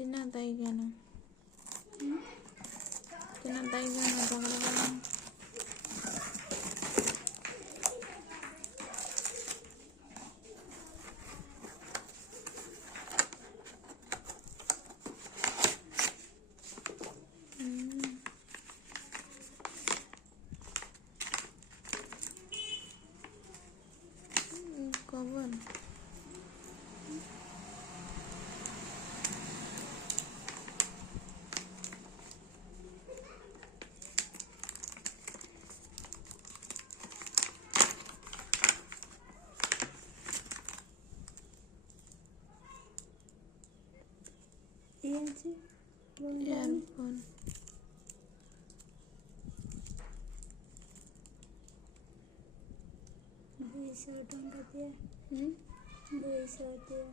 Tinatay ka na. Tinatay ka na. Bakla ka lang. Kawan. Yan sih. Earphone. Bisa dong dia. Hmm? Bisa dia.